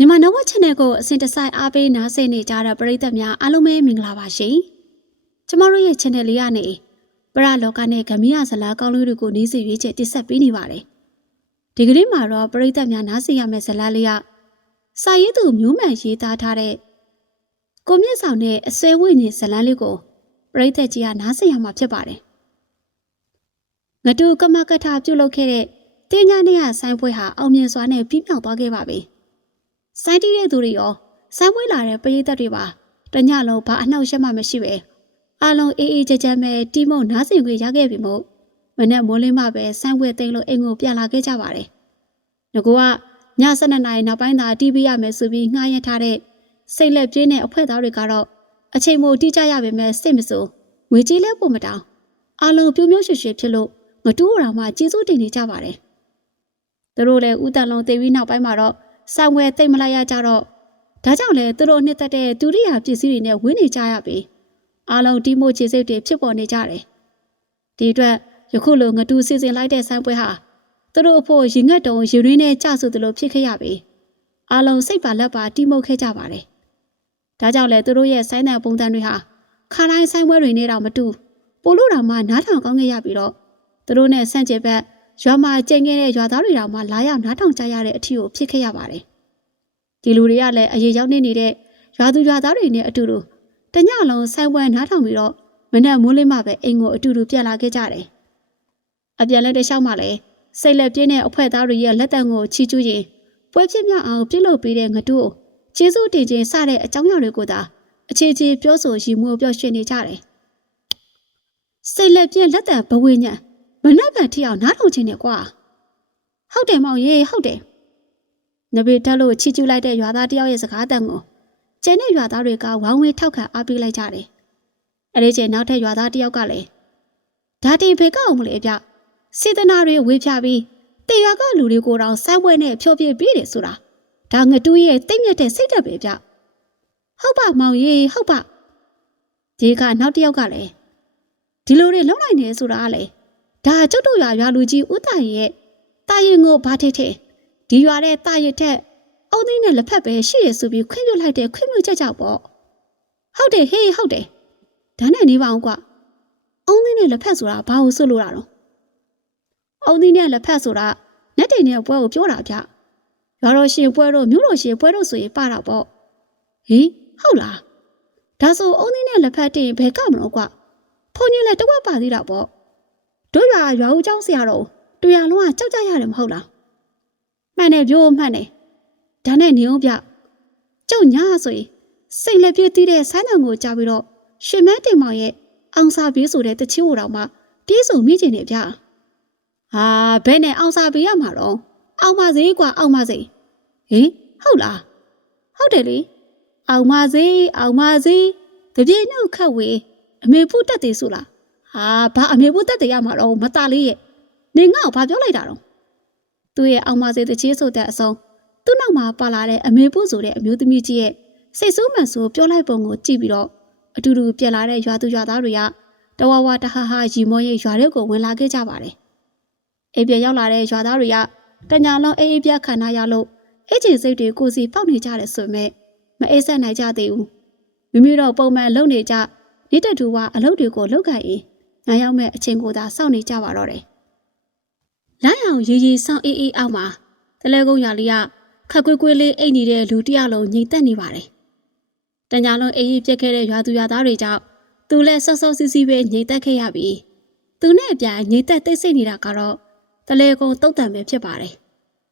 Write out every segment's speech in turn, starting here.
မြန်မာနဝ channel ကိုအစဉ်တစိုက်အားပေးနားဆင်နေကြတဲ့ပရိသတ်များအားလုံးပဲမင်္ဂလာပါရှင်။ကျမတို့ရဲ့ channel လေးကနေပရလောကနဲ့ဂမီးရဇလာကောင်းလေးတွေကိုနေစီရွေးချက်တင်ဆက်ပေးနေပါတယ်။ဒီကနေ့မှာတော့ပရိသတ်များနားဆင်ရမယ့်ဇလာလေးကစာရေးသူမျိုးမှန်ရေးသားထားတဲ့ကိုမြင့်ဆောင်နဲ့အစဲဝိညာဉ်ဇလန်းလေးကိုပရိသတ်ကြီးကနားဆင်ရမှာဖြစ်ပါတယ်။ငတူကမကထပြုတ်လုပ်ခဲ့တဲ့တင်ညာနေရဆိုင်ပွဲဟာအောင်မြင်စွာနဲ့ပြီးမြောက်သွားခဲ့ပါပြီ။ စိုင်းတီးတဲ့သူတွေရောစမ်းပွဲလာတဲ့ပရိသတ်တွေပါတညလုံးဘာအနှောက်အယှက်မှမရှိပဲအားလုံးအေးအေးကြမ်းကြမ်းပဲတီမုံနားဆင်ခွေရခဲ့ပြီမို့မနဲ့မိုးလင်းမှပဲစမ်းပွဲသိမ်းလို့အိမ်ကိုပြန်လာခဲ့ကြပါတယ်။ငကူကည7နာရီနောက်ပိုင်းသာတီးပေးရမယ်ဆိုပြီးငှားရမ်းထားတဲ့စိတ်လက်ပြင်းတဲ့အဖွဲသားတွေကတော့အချိန်မိုတီးကြရပေမဲ့စိတ်မစိုးငွေကြေးလဲပို့မတောင်းအားလုံးပြိုးမျိုးရွှေရွှေဖြစ်လို့ငတူးတော်မှကျေးဇူးတင်နေကြပါတယ်။သူတို့လည်းဥတန်လုံးတည်ပြီးနောက်ပိုင်းမှာတော့ ဆောင်ဝယ်တိတ်မလိုက်ရကြတော့ဒါကြောင့်လေသူတို့နှစ်သက်တဲ့ဒုတိယပစ္စည်းတွေနဲ့ဝင်းနေကြရပြီအားလုံးဒီမိုခြေစိတ်တွေဖြစ်ပေါ်နေကြတယ်ဒီအတွက်ယခုလိုငတူစီစဉ်လိုက်တဲ့ဆိုင်ပွဲဟာသူတို့အဖို့ရင်ငတ်တုံရင်ရင်းနဲ့ကြဆူသလိုဖြစ်ခဲ့ရပြီအားလုံးစိတ်ပါလက်ပါတိမုတ်ခဲ့ကြပါတယ်ဒါကြောင့်လေသူတို့ရဲ့ဆိုင်းတဲ့ပုံစံတွေဟာခါတိုင်းဆိုင်ပွဲတွေနဲ့တော့မတူပိုလို့တောင်မှနားထောင်ကောင်းခဲ့ရပြီးတော့သူတို့နဲ့ဆန့်ကျင်ဘက် ရွာမှာကျင်ခဲ့တဲ့ရွာသားတွေတောင်မှလာရောက်နားထောင်ကြရတဲ့အထီကိုဖြစ်ခဲ့ရပါတယ်။ဒီလူတွေကလည်းအရေးရောက်နေနေတဲ့ရွာသူရွာသားတွေနဲ့အတူတူတညလုံးဆိုင်ဝမ်နားထောင်ပြီးတော့မနဲ့မိုးလင်းမှပဲအိမ်ကိုအတူတူပြန်လာခဲ့ကြတယ်။အပြန်လဲတလျှောက်မှလည်းစိတ်လက်ပြင်းတဲ့အဖွဲသားတွေရဲ့လက်တံကိုချီကျူးရင်ပွဲဖြစ်မြောက်အောင်ပြုလုပ်ပေးတဲ့ငတူကိုကျေးဇူးတင်ခြင်းစတဲ့အကြောင်းအရာတွေကိုသာအခြေချေပြောဆိုရည်မှုပြောရွှင်နေကြတယ်။စိတ်လက်ပြင်းလက်တံဘဝညံ မနှက်ကန်ထီအောင်နားထောင်ခြင်းနဲ့ကွာဟုတ်တယ်မောင်ရေဟုတ်တယ်နဘေတက်လို့ချီကျူးလိုက်တဲ့ရွာသားတယောက်ရဲ့စကားတန်ကိုကျန်တဲ့ရွာသားတွေကဝေါင်းဝဲထောက်ခံအားပေးလိုက်ကြတယ်အဲ့ဒီချိန်နောက်ထပ်ရွာသားတယောက်ကလည်းဒါတီဖေကောက်မလဲဗျစေတနာတွေဝေးဖြပြီးတေရွာကလူတွေကိုတောင်စမ်းပွဲနဲ့ဖြောပြပြီးတယ်ဆိုတာဒါငတူးရဲ့တိတ်မြတ်တဲ့စိတ်ဓာတ်ပဲဗျဟုတ်ပါမောင်ရေဟုတ်ပါဒီကနောက်တစ်ယောက်ကလည်းဒီလိုတွေလုံးနိုင်နေဆိုတာကလည်း ဒါကျုပ်တို့ရွာရွာလူကြီးဦးတာရဲ့တာရင်ကိုဘာထစ်ထစ်ဒီရွာတဲ့တာရင်ထက်အုံသိန်းနဲ့လက်ဖက်ပဲရှိရဆိုပြီးခွင့်ပြုလိုက်တဲ့ခွင့်ပြုချက်ကြောင့်ပေါ့ဟုတ်တယ်ဟေးဟုတ်တယ်ဒါနဲ့နေပါအောင်ကွာအုံသိန်းနဲ့လက်ဖက်ဆိုတာဘာလို့ဆွလို့တာတော့အုံသိန်းနဲ့လက်ဖက်ဆိုတာနက်တိန်နဲ့ပွဲကိုပြောတာဗျရွာတော်ရှင်ပွဲတို့မြို့တော်ရှင်ပွဲတို့ဆိုရင်ပါတော့ပေါ့ဟင်ဟုတ်လားဒါဆိုအုံသိန်းနဲ့လက်ဖက်တင်ဘယ်ကမလို့ကွာဖုန်ကြီးလည်းတဝက်ပါသေးတာပေါ့ တို့ရွာရွာဦးကျောင်းဆရာတော်တူရလုံးကကြောက်ကြရတယ်မဟုတ်လားမှန်တယ်ပြောမှန်တယ်ဒါနဲ့နေအောင်ပြကျောက်ညာဆိုရင်စိတ်လက်ပြည့်တည်တဲ့ဆန်းတံကိုကြာပြီးတော့ရှင်မတင်မောင်ရဲ့အောင်စာပြေးဆိုတဲ့တချင်းဟိုတော်မှပြေးဆိုမိကျင်တယ်ဗျာဟာဘယ်နဲ့အောင်စာပြေးရမှာတော့အောင်ပါစေကွာအောင်ပါစေဟင်ဟုတ်လားဟုတ်တယ်လေအောင်ပါစေအောင်ပါစေတပြေနှုတ်ခတ်ဝေအမေဖူးတက်သေးဆိုလား ဟာဘာအမေဖို့တက်တယ်ရမှာတော့မตาလေးရဲ့နေငါ့ကိုဘာပြောလိုက်တာတော့သူ့ရဲ့အောင်မစေတချင်းဆိုတဲ့အဆုံးသူ့နောက်မှာပါလာတဲ့အမေဖို့ဆိုတဲ့အမျိုးသမီးကြီးရဲ့စိတ်ဆိုးမှန်ဆိုပြောလိုက်ပုံကိုကြည့်ပြီးတော့အတူတူပြက်လာတဲ့ရွာသူရွာသားတွေကတဝဝတဟဟရီမောရဲ့ရွာတွေကိုဝင်လာခဲ့ကြပါတယ်အိမ်ပြန်ရောက်လာတဲ့ရွာသားတွေကတညာလုံးအေးအေးပြခံနာရလို့အချင်စိတ်တွေကိုစီပေါက်နေကြတယ်ဆိုပေမဲ့မအေးဆက်နိုင်ကြသေးဘူးမိမိတို့ပုံမှန်လုံနေကြနေတတူကအလုပ်တွေကိုလုပ်ကြရင် ငါရောက်မဲ့အချိန်ကိုသာစောင့်နေကြပါတော့တယ်။လိုင်းအောင်ရီရီစောင့်အေးအေးအောက်မှာတလဲကုန်းရွာလေးကခက်ကွေးကွေးလေးအိတ်နေတဲ့လူတစ်ယောက်လုံးငြိမ်သက်နေပါတယ်။တညာလုံးအေးအေးပြက်ခဲ့တဲ့ရွာသူရွာသားတွေကြောင့်သူလည်းဆော့ဆော့စီးစီးပဲငြိမ်သက်ခဲ့ရပြီ။သူနဲ့အပြိုင်ငြိမ်သက်သိစိတ်နေတာကတော့တလဲကုန်းတုတ်တံပဲဖြစ်ပါတယ်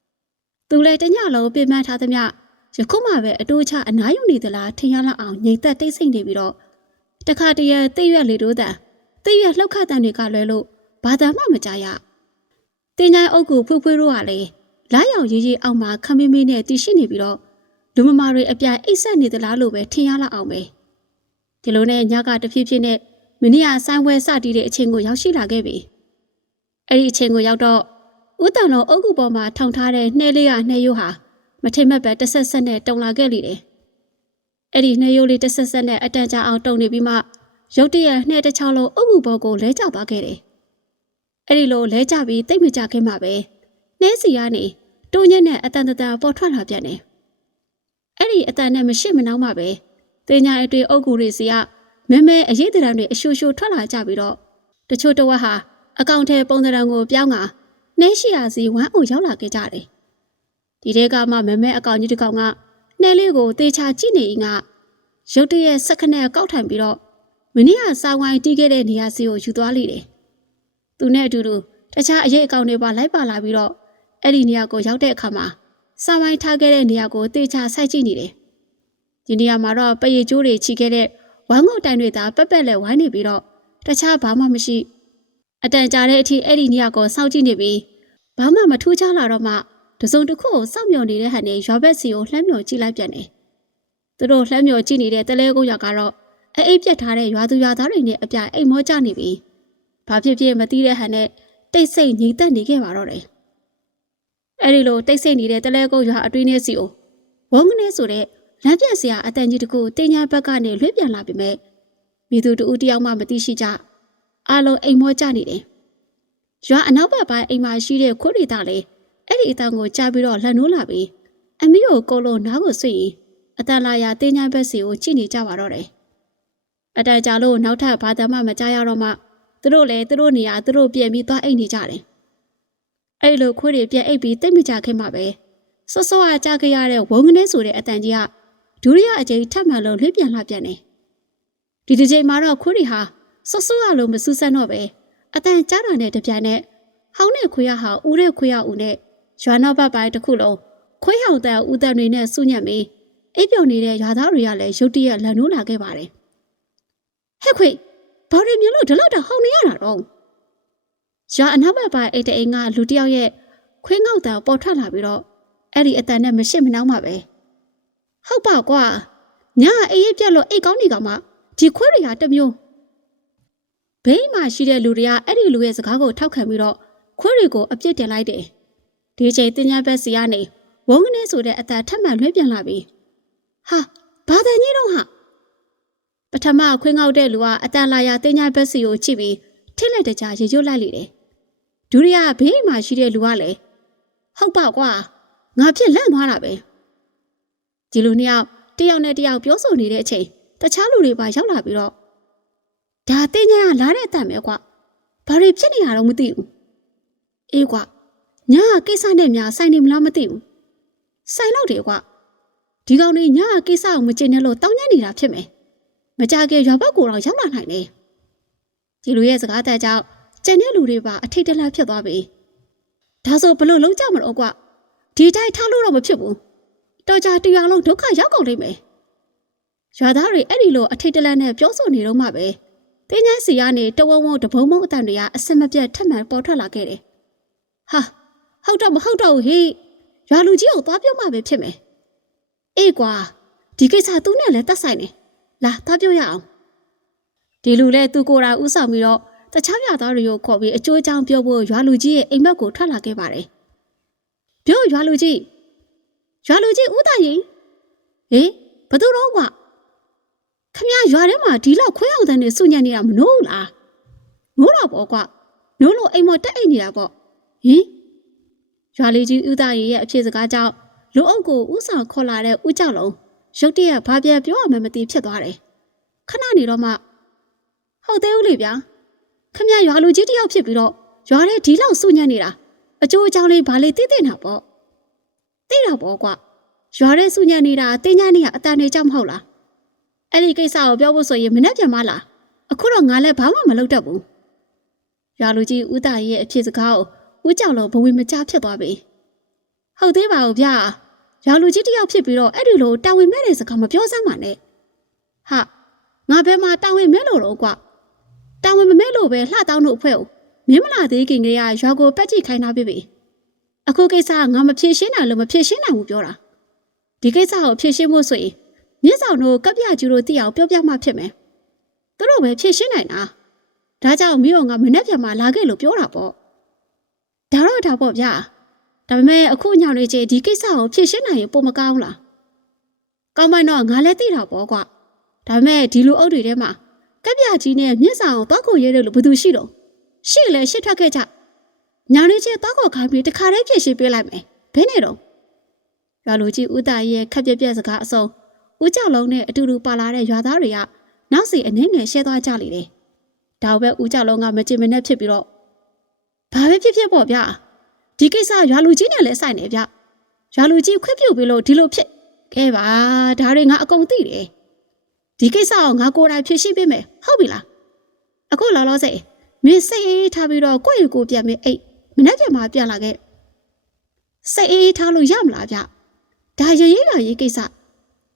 ။သူလည်းတညလုံးပြင်ပန်းထားသမျှယခုမှပဲအတူချအနားယူနေသလားထင်ရလောက်အောင်ငြိမ်သက်သိစိတ်နေပြီးတော့တခါတရံသိရွက်လေတို့တန် သိရွက်လှုပ်ခတ်တန်တွေကလွဲလို့ဘာသာမှမကြားရတင်ချိုင်းအုပ်ကူဖွေးဖွေးတို့ကလည်းလားရောင်ရေးရေးအောက်မှာခမင်းမင်းနဲ့တည်ရှိနေပြီးတော့လူမမာတွေအပြိုင်အိတ်ဆက်နေသလားလို့ပဲထင်ရလောက်အောင်ပဲဒီလိုနဲ့ညကတဖြည်းဖြည်းနဲ့မင်းရဆိုင်ဝဲစတီးတဲ့အချိန်ကိုရောက်ရှိလာခဲ့ပြီအဲ့ဒီအချိန်ကိုရောက်တော့ဦးတန်လုံးအုပ်ကူပေါ်မှာထောင်ထားတဲ့နှဲလေးကနှဲရိုးဟာမထိမ့်မက်ပဲတစ်ဆက်ဆက်နဲ့တုံလာခဲ့လေတယ်အဲ့ဒီနှဲရိုးလေးတစ်ဆက်ဆက်နဲ့အတန်ကြာအောင်တုံနေပြီးမှ ရုတ်တရက်နှဲတစ်ချောင်းလုံးအုပ်ကူပေါ်ကိုလဲကျသွားခဲ့တယ်အဲ့ဒီလိုလဲကျပြီးတိတ်မကြခင်မှာပဲနှဲစီကနေတူညက်နဲ့အတန်တန်ပေါ်ထွက်လာပြန်တယ်အဲ့ဒီအတန်နဲ့မရှိမနှောင်းမှပဲတင်ညာအတွေ့အုပ်ကူတွေစီကမဲမဲအရေးတရံတွေအရှူရှူထွက်လာကြပြီးတော့တချို့တဝက်ဟာအကောင့်ထဲပုံသဏ္ဍာန်ကိုပြောင်းကနှဲရှိရာစီဝမ်းအိုရောက်လာခဲ့ကြတယ်ဒီတဲကမှမဲမဲအကောင့်ကြီးတစ်ကောင်ကနှဲလေးကိုတေချာကြည့်နေရင်ကရုတ်တရက်စက္ကနဲ့ကောက်ထိုင်ပြီးတော့ မင်းကစာဝိုင်းတီးခဲ့တဲ့နေရာစီကိုယူသွားလိမ့်တယ်သူနဲ့အတူတူတခြားအရေးအကောင့်တွေပါလိုက်ပါလာပြီးတော့အဲ့ဒီနေရာကိုရောက်တဲ့အခါမှာစာဝိုင်းထားခဲ့တဲ့နေရာကိုတေချာဆိုက်ကြည့်နေတယ်ဒီနေရာမှာတော့ပရိကျိုးတွေချီခဲ့တဲ့ဝမ်းငုတ်တိုင်တွေသာပက်ပက်လဲဝိုင်းနေပြီးတော့တခြားဘာမှမရှိအတန်ကြာတဲ့အထိအဲ့ဒီနေရာကိုစောင့်ကြည့်နေပြီးဘာမှမထူးခြားလာတော့မှတစုံတစ်ခုကိုစောင့်မျှော်နေတဲ့ဟန်နဲ့ရွာဘက်စီကိုလှမ်းမျှော်ကြည့်လိုက်ပြန်တယ်သူတို့လှမ်းမျှော်ကြည့်နေတဲ့တလဲကုန်းရွာကတော့ အအိပ်ပြက်ထားတဲ့ရွာသူရွာသားတွေနဲ့အပြိုင်အိမ်မောကြနေပြီးဘာဖြစ်ဖြစ်မသိတဲ့ဟန်နဲ့တိတ်ဆိတ်ငြိမ်သက်နေခဲ့ပါတော့တယ်အဲ့ဒီလိုတိတ်ဆိတ်နေတဲ့တလဲကုန်းရွာအတွင်းထဲစီကိုဝုန်းကနေဆိုတဲ့လမ်းပြက်စရာအတန်ကြီးတကူတင်ညာဘက်ကနေလွှဲပြန်လာပြီမဲ့မိသူတူတယောက်မှမသိရှိကြအားလုံးအိမ်မောကြနေတယ်ရွာအနောက်ဘက်ပိုင်းအိမ်မှာရှိတဲ့ခွေးတွေသားလေအဲ့ဒီအတန်ကိုကြားပြီးတော့လှန်နိုးလာပြီးအမီကိုကိုလုံးနားကိုဆွရင်အတန်လာရတင်ညာဘက်စီကိုကြည့်နေကြပါတော့တယ် အတန်ကြာလို့နောက်ထပ်ဘာသာမှမကြားရတော့မှသူတို့လည်းသူတို့နေရာသူတို့ပြန်ပြီးသွားအိတ်နေကြတယ်အဲ့လိုခွေးတွေပြန်အိတ်ပြီးတိတ်မကြခင်မှာပဲစောစောကကြားခဲ့ရတဲ့ဝုန်းကနေဆိုတဲ့အတန်ကြီးကဒုတိယအကြိမ်ထပ်မံလို့လှည့်ပြန်လာပြန်တယ်ဒီတစ်ချိန်မှာတော့ခွေးတွေဟာစောစောကလို့မစူးစမ်းတော့ပဲအတန်ကြားတာနဲ့တပြိုင်နက်ဟောင်းတဲ့ခွေးရဟာဦးတဲ့ခွေးရဦးနဲ့ရွာနောက်ဘက်ပိုင်းတစ်ခုလုံးခွေးဟောင်တဲ့ဦးသက်တွေနဲ့စုညက်ပြီးအိပ်ပျော်နေတဲ့ရွာသားတွေကလည်းရုတ်တရက်လန်နိုးလာခဲ့ပါတယ် ဟဲ့ခွေဘာတွေမျိုးလို့ဒီလောက်တောင်ဟောင်းနေရတာတော့ရွာအနောက်ဘက်ပိုင်းအိတ်တအိမ်ကလူတစ်ယောက်ရဲ့ခွေးငေါက်တံပေါ်ထွက်လာပြီးတော့အဲ့ဒီအတန်နဲ့မရှစ်မနှောင်းပါပဲဟုတ်ပါကွာညာအေးရပြက်လို့အိတ်ကောင်းနေကောင်မှဒီခွေးတွေကတစ်မျိုးဘိန်းမှာရှိတဲ့လူတွေကအဲ့ဒီလူရဲ့စကားကိုထောက်ခံပြီးတော့ခွေးတွေကိုအပြစ်တင်လိုက်တယ်ဒီချိန်တင်ညာဘက်စီကနေဝုန်းကနေဆိုတဲ့အတန်ထပ်မံလွှဲပြန်လာပြီးဟာဘာတန်ကြီးတော့ဟာပ ထမခွေးငေါက်တဲ့လူကအတန်လာရတင်ညာဘက်စီကိုကြည့်ပြီးထိလက်တကြရေရွတ်လိုက်လေတယ်ဒုတိယဘေးမှာရှိတဲ့လူကလည်းဟုတ်ပါကွာငါဖြစ်လန့်သွားတာပဲဒီလူနှစ်ယောက်တယောက်နဲ့တယောက်ပြောဆိုနေတဲ့အချိန်တခြားလူတွေပါရောက်လာပြီးတော့ဒါတင်ညာကလာတဲ့အတန်ပဲကွာဘာတွေဖြစ်နေရတော့မသိဘူးအေးကွာညာကကိစ္စနဲ့များဆိုင်နေမလားမသိဘူးဆိုင်တော့တယ်ကွာဒီကောင်လေးညာကကိစ္စကိုမကျင်နဲ့လို့တောင်းညံ့နေတာဖြစ်မယ် မကြခင်ရွာဘက်ကိုတော့ရောက်လာနိုင်တယ်ဒီလူရဲ့စကားတက်ကြောင့်ကျန်တဲ့လူတွေပါအထိတ်တလန့်ဖြစ်သွားပြီဒါဆိုဘလို့လုံးကြမလို့ကွာဒီတိုင်းထားလို့တော့မဖြစ်ဘူးတော်ကြတရားလုံးဒုက္ခရောက်ကုန်လိမ့်မယ်ရွာသားတွေအဲ့ဒီလိုအထိတ်တလန့်နဲ့ပြောဆိုနေတော့မှပဲတင်းချမ်းစီကနေတဝုံဝုံတဘုံဘုံအတန်တွေကအစမပြတ်ထပ်မံပေါ်ထွက်လာခဲ့တယ်ဟာဟုတ်တော့မဟုတ်တော့ဘူးဟေ့ရွာလူကြီးကိုသွားပြောမှပဲဖြစ်မယ်အေးကွာဒီကိစ္စသူနဲ့လည်းတက်ဆိုင်နေ လာသွားပြောရအောင်ဒီလူလည်းသူကိုယ်တိုင်ဥဆောင်ပြီးတော့တခြားရွာသားတွေကိုခေါ်ပြီးအကျိုးအကြောင်းပြောဖို့ရွာလူကြီးရဲ့အိမ်မက်ကိုထွက်လာခဲ့ပါတယ်ပြောရွာလူကြီးရွာလူကြီးဦးသားရင်ဟေးဘသူတော့ကွာခမရရွာထဲမှာဒီလောက်ခွဲအောင်တန်းနေစုညံ့နေတာမနိုးဘူးလားနိုးတော့ပေါ့ကွာနိုးလို့အိမ်မတက်အိမ်နေတာပေါ့ဟင်ရွာလေးကြီးဦးသားရဲ့အဖြစ်စကားကြောင့်လူအုပ်ကိုဥဆောင်ခေါ်လာတဲ့ဦးကြောက်လုံး ရုတ်တရက်ဘာပြန်ပြောရမှမသိဖြစ်သွားတယ်ခဏနေတော့မှဟုတ်သေးဦးလေဗျာခမရရွာလူကြီးတယောက်ဖြစ်ပြီးတော့ရွာထဲဒီလောက်စုညံ့နေတာအကျိုးအကြောင်းလေးဘာလေးသိသိနာပေါ့သိတာပေါ့ကွာရွာထဲစုညံ့နေတာတင်းညာနေရအတန်နေကြမဟုတ်လားအဲ့ဒီကိစ္စကိုပြောဖို့ဆိုရင်မနဲ့ပြန်မလားအခုတော့ငါလည်းဘာမှမလုပ်တတ်ဘူးရွာလူကြီးဦးသားရဲ့အဖြစ်စကားကိုဦးကြောင်လုံးဘဝမကြဖြစ်သွားပြီဟုတ်သေးပါဘူးဗျာ ရွာလူကြီးတယောက်ဖြစ်ပြီးတော့အဲ့ဒီလိုတာဝန်မဲ့တဲ့စကားမပြောစမ်းပါနဲ့ဟာငါဘယ်မှာတာဝန်မဲ့လို့တော့ကွာတာဝန်မမဲ့လို့ပဲလှတောင်းတို့အဖွဲ့ကိုမင်းမလာသေးခင်ကလေးကရွာကိုပက်ကြည့်ခိုင်းထားပြီပြီအခုကိစ္စကငါမဖြေရှင်းနိုင်လို့မဖြေရှင်းနိုင်ဘူးပြောတာဒီကိစ္စကိုဖြေရှင်းဖို့ဆိုရင်မြစ်ဆောင်တို့ကပ်ပြကျူတို့သိအောင်ပြောပြမှဖြစ်မယ်သူတို့ပဲဖြေရှင်းနိုင်တာဒါကြောင့်မြို့ကငါမနဲ့ပြန်มาလာခဲ့လို့ပြောတာပေါ့ဒါတော့ဒါပေါ့ဗျာ ဒါပေမဲ့အခုညောင်လေးချင်းဒီကိစ္စကိုဖြေရှင်းနိုင်ရင်ပုံမကောင်းလားကောင်းမှတော့ငါလည်းသိတာပေါ့ကွာဒါပေမဲ့ဒီလိုအုပ်တွေထဲမှာကပ်ပြကြီးနဲ့မြစ်ဆောင်တောက်ခုရဲတယ်လို့ဘယ်သူရှိတော့ရှိလေရှစ်ထွက်ခဲ့ကြညောင်လေးချင်းတောက်ခုခိုင်းပြီးတခါတည်းဖြည့်ရှင်းပေးလိုက်မယ်ဘယ်နဲ့တော့ရွာလူကြီးဦးတာရဲ့ခက်ပြက်ပြက်စကားအစုံဦးကြောက်လုံးနဲ့အတူတူပါလာတဲ့ရွာသားတွေကနောက်စီအနှင်းငယ်ရှဲသွားကြလေတယ်။ဒါပဲဦးကြောက်လုံးကမကြင်မနဲ့ဖြစ်ပြီးတော့ဘာပဲဖြစ်ဖြစ်ပေါ့ဗျာ ဒီကိစ္စရွာလူကြီးနဲ့လည်းဆိုင်နေဗျရွာလူကြီးခွင့်ပြုပြီးလို့ဒီလိုဖြစ်ခဲ့ပါဒါတွေငါအကုန်သိတယ်ဒီကိစ္စကိုငါကိုယ်တိုင်ဖြေရှင်းပေးမယ်ဟုတ်ပြီလားအခုလောလောဆယ်မင်းစိတ်အေးထားပြီးတော့ကိုယ့်ရေကိုယ်ပြန်မင်းအိတ်မနေ့ကမှပြန်လာခဲ့စိတ်အေးထားလို့ရမလားဗျဒါရရေးရရေးကိစ္စ